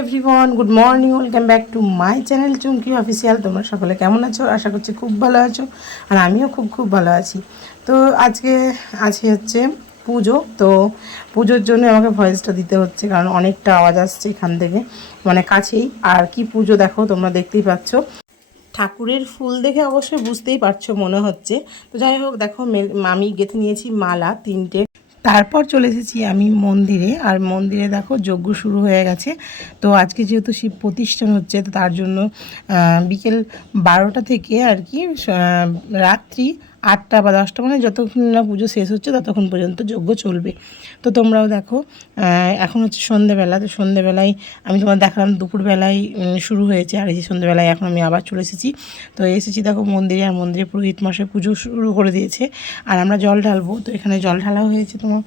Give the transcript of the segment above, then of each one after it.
Everyone, good morning, welcome back to my channel Chumki official. তোমরা সকলে কেমন আছো? আশা করছি খুব ভালো আছো, আর আমিও খুব ভালো আছি। তো আজকে হচ্ছে পুজো। তো পুজোর জন্য আমাকে ভয়েসটা দিতে হচ্ছে, কারণ অনেকটা আওয়াজ আসছে এখান থেকে, মানে কাছেই। আর কি পুজো দেখো, তোমরা দেখতেই পাচ্ছ। ঠাকুরের ফুল দেখে অবশ্যই বুঝতেই পারছো মনে হচ্ছে। তো যাই হোক, দেখো আমি গেঁথে নিয়েছি মালা 3টে। তারপর চলে এসেছি আমি মন্দিরে, আর মন্দিরে দেখো যজ্ঞ শুরু হয়ে গেছে। তো আজকে যেহেতু শিব প্রতিষ্ঠান হচ্ছে, তো তার জন্য বিকেল 12টা থেকে আর কি রাত্রি 8টা বা 10টা, মানে যতক্ষণ না পুজো শেষ হচ্ছে ততক্ষণ পর্যন্ত যজ্ঞ চলবে। তো তোমরাও দেখো, এখন হচ্ছে সন্ধেবেলা। তো সন্ধেবেলায় আমি তোমার দেখালাম দুপুরবেলায় শুরু হয়েছে, আর এই যে সন্ধেবেলায় এখন আমি আবার চলে এসেছি। তো এসেছি দেখো মন্দিরে, আর মন্দিরে পুরোহিত মশাই পুজো শুরু করে দিয়েছে, আর আমরা জল ঢালবো। তো এখানে জল ঢালা হয়েছে তোমার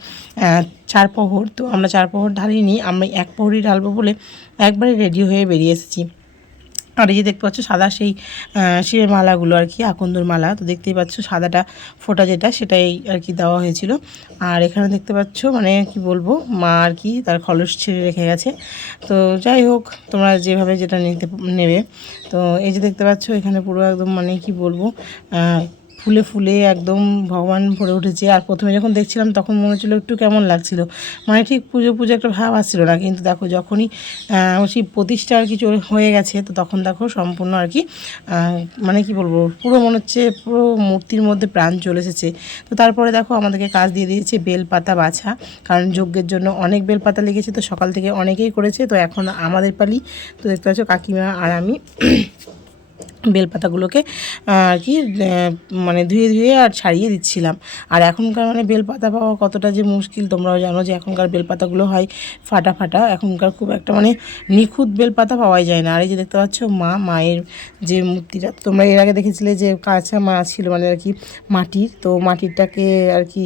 4 প্রহর। তো আমরা 4 প্রহর ঢালিনি, আমি 1 প্রহরই ঢালবো বলে একবারে রেডি হয়ে বেরিয়ে এসেছি। আর এই যে দেখতে পাচ্ছ সাদা সেই শিরের মালাগুলো আর কি, আকন্দর মালা। তো দেখতেই পাচ্ছ সাদাটা ফোঁটা যেটা, সেটাই আর কি দেওয়া হয়েছিল। আর এখানে দেখতে পাচ্ছ মানে কি বলবো, মা আর কি তার খলস ছেড়ে রেখে গেছে। তো যাই হোক, তোমরা যেভাবে যেটা নেবে। তো এই যে দেখতে পাচ্ছ এখানে পুরো একদম মানে কি বলবো, ফুলে ফুলে একদম ভগবান ভরে উঠেছে। আর প্রথমে যখন দেখছিলাম তখন মনে হচ্ছিলো একটু কেমন লাগছিল, মানে ঠিক পুজো একটা ভাব আসছিল না। কিন্তু দেখো যখনই শিব প্রতিষ্ঠা আর কি হয়ে গেছে, তো তখন দেখো সম্পূর্ণ আর কি মানে কি বলবো, পুরো মনে হচ্ছে পুরো মূর্তির মধ্যে প্রাণ চলে এসেছে। তো তারপরে দেখো আমাদেরকে কাজ দিয়ে দিয়েছে বেলপাতা বাছা, কারণ যজ্ঞের জন্য অনেক বেলপাতা লেগেছে। তো সকাল থেকে অনেকেই করেছে, তো এখন আমাদের পালি। তো দেখতে পাচ্ছ কাকিমা আর আমি বেলপাতাগুলোকে আর কি মানে ধুয়ে আর ছাড়িয়ে দিচ্ছিলাম। আর এখনকার মানে বেলপাতা পাওয়া কতটা যে মুশকিল, তোমরাও জানো যে এখনকার বেলপাতাগুলো হয় ফাটা। এখনকার খুব একটা মানে নিখুঁত বেলপাতা পাওয়াই যায় না। আর এই যে দেখতে পাচ্ছ মায়ের যে মূর্তিটা, তোমরা এর আগে দেখেছিলে যে কাঁচা মা ছিল, মানে আর কি মাটির। তো মাটিরটাকে আর কি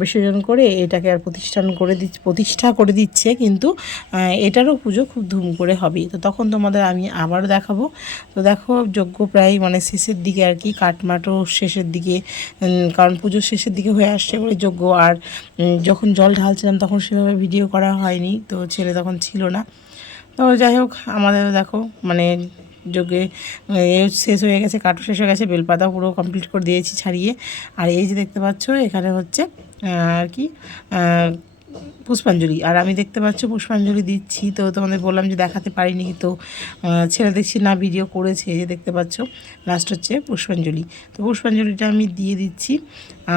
বিসর্জন করে এটাকে আর প্রতিষ্ঠা করে দিচ্ছে। কিন্তু এটারও পুজো খুব ধুম করে হবে। তো তখন তোমাদের আমি আবারও দেখাবো। তো দেখো যজ্ঞ প্রায় মানে শেষের দিকে আর কি, কাটমাটও শেষের দিকে, কারণ পুজোর শেষের দিকে হয়ে আসছে বলে যজ্ঞ। আর যখন জল ঢালছিলাম তখন সেভাবে ভিডিও করা হয়নি, তো ছেলে তখন ছিল না। তো যাই হোক, আমাদের দেখো মানে যজ্ঞে শেষ হয়ে গেছে, কাটো শেষ হয়ে গেছে, বেলপাতাও পুরো কমপ্লিট করে দিয়েছি ছাড়িয়ে। আর এই যে দেখতে পাচ্ছ এখানে হচ্ছে আর কি পুষ্পাঞ্জলি। আর আমি দেখতে পাচ্ছ পুষ্পাঞ্জলি দিচ্ছি। তো তোমাদের বললাম যে দেখাতে পারিনি, তো ছেলে দেখছি না ভিডিও করেছে। যে দেখতে পাচ্ছ লাস্ট হচ্ছে পুষ্পাঞ্জলি। তো পুষ্পাঞ্জলিটা আমি দিয়ে দিচ্ছি।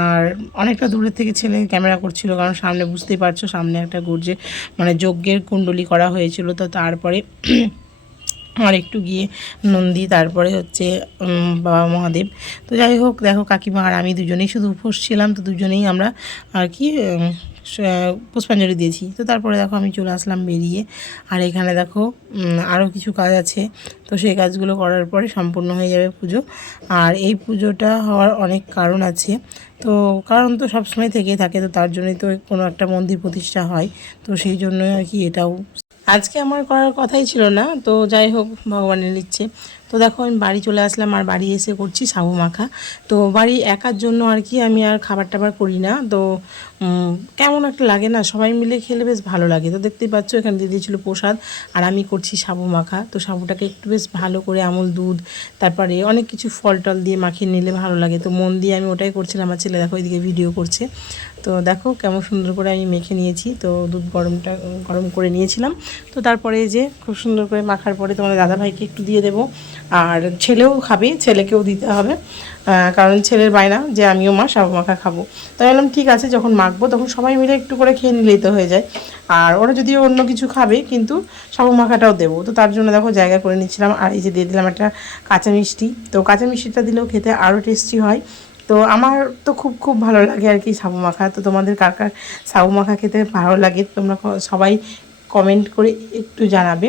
আর অনেকটা দূরের থেকে ছেলে ক্যামেরা করছিল, কারণ সামনে বুঝতেই পারছো সামনে একটা গর্জে মানে যজ্ঞের কুণ্ডলি করা হয়েছিল। তো তারপরে আর একটু গিয়ে নন্দী, তারপরে হচ্ছে বাবা মহাদেব। তো যাই হোক, দেখো কাকিমা আর আমি দুজনেই শুধু উপোস ছিলাম। তো দুজনেই আমরা আর কি পুষ্পাঞ্জলি দিয়েছি। তো তারপরে দেখো আমি চলে আসলাম বেরিয়ে। আর এখানে দেখো আরও কিছু কাজ আছে, তো সেই কাজগুলো করার পরে সম্পূর্ণ হয়ে যাবে পুজো। আর এই পুজোটা হওয়ার অনেক কারণ আছে। তো কারণ তো সবসময় থেকেই থাকে, তো তার জন্যই তো কোনো একটা মন্দির প্রতিষ্ঠা হয়। তো সেই জন্যই আর কি এটাও আজকে আমার করার কথাই ছিল না। তো যাই হোক, ভগবানের ইচ্ছে। তো দেখো আমি বাড়ি চলে আসলাম, আর বাড়ি এসে করছি সাবু মাখা। তো বাড়ি একার জন্য আর কি আমি আর খাবার টাবার করি না। তো কেমন একটা লাগে না, সবাই মিলে খেলে বেশ ভালো লাগে। তো দেখতেই পাচ্ছ এখানে দিয়ে দিয়েছিল প্রসাদ, আর আমি করছি সাবু মাখা। তো সাবুটাকে একটু বেশ ভালো করে আমুল দুধ, তারপরে অনেক কিছু ফল টল দিয়ে মাখিয়ে নিলে ভালো লাগে। তো মন দিয়ে আমি ওটাই করছিলাম। আমার ছেলে দেখো এদিকে ভিডিও করছে। তো দেখো কেমন সুন্দর করে আমি মেখে নিয়েছি। তো দুধ গরম করে নিয়েছিলাম। তো তারপরে যে খুব সুন্দর করে মাখার পরে তোমাদের দাদাভাইকে একটু দিয়ে দেবো, আর ছেলেও খাবে, ছেলেকেও দিতে হবে, কারণ ছেলের বায়না যে আমিও মা সাবু মাখা খাবো। তাই বললাম ঠিক আছে, যখন মাখবো তখন সবাই মিলে একটু করে খেয়ে নিলেই তো হয়ে যায়। আর ওরা যদিও অন্য কিছু খাবে, কিন্তু সাবু মাখাটাও দেবো। তো তার জন্য দেখো জায়গা করে নিচ্ছিলাম। আর এই যে দিয়ে দিলাম একটা কাঁচা মিষ্টি। তো কাঁচা মিষ্টিটা দিলেও খেতে আরও টেস্টি হয়। তো আমার তো খুব ভালো লাগে আর কি সাবু মাখা। তো তোমাদের কার কার সাবু মাখা খেতে ভালো লাগে তোমরা সবাই কমেন্ট করে একটু জানাবে।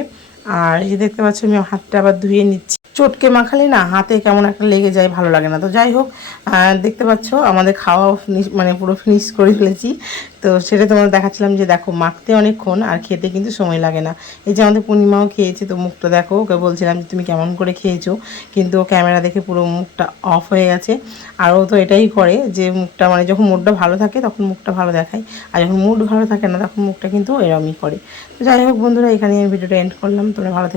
আর এই যে দেখতে পাচ্ছ আমি হাতটা আবার ধুয়ে নিচ্ছি, চটকে মাখালে না হাতে কেমন একটা লেগে যায়, ভালো লাগে না। তো যাই হোক, দেখতে পাচ্ছ আমাদের খাওয়া মানে পুরো ফিনিশ করে ফেলেছি। তো সেটা তোমার দেখাচ্ছিলাম যে দেখো মাখতে অনেকক্ষণ আর খেতে কিন্তু সময় লাগে না। এই যে আমাদের পূর্ণিমাও খেয়েছে, তো মুখটা দেখো, ওকে বলছিলাম যে তুমি কেমন করে খেয়েছো, কিন্তু ও ক্যামেরা দেখে পুরো মুখটা অফ হয়ে গেছে। আর ও তো এটাই করে যে মুখটা মানে যখন মুডটা ভালো থাকে তখন মুখটা ভালো দেখায়, আর যখন মুড ভালো থাকে না তখন মুখটা কিন্তু এরমই করে। তো যাই হোক বন্ধুরা, এখানে আমি ভিডিওটা এন্ড করলাম। তোমরা ভালো থেকো।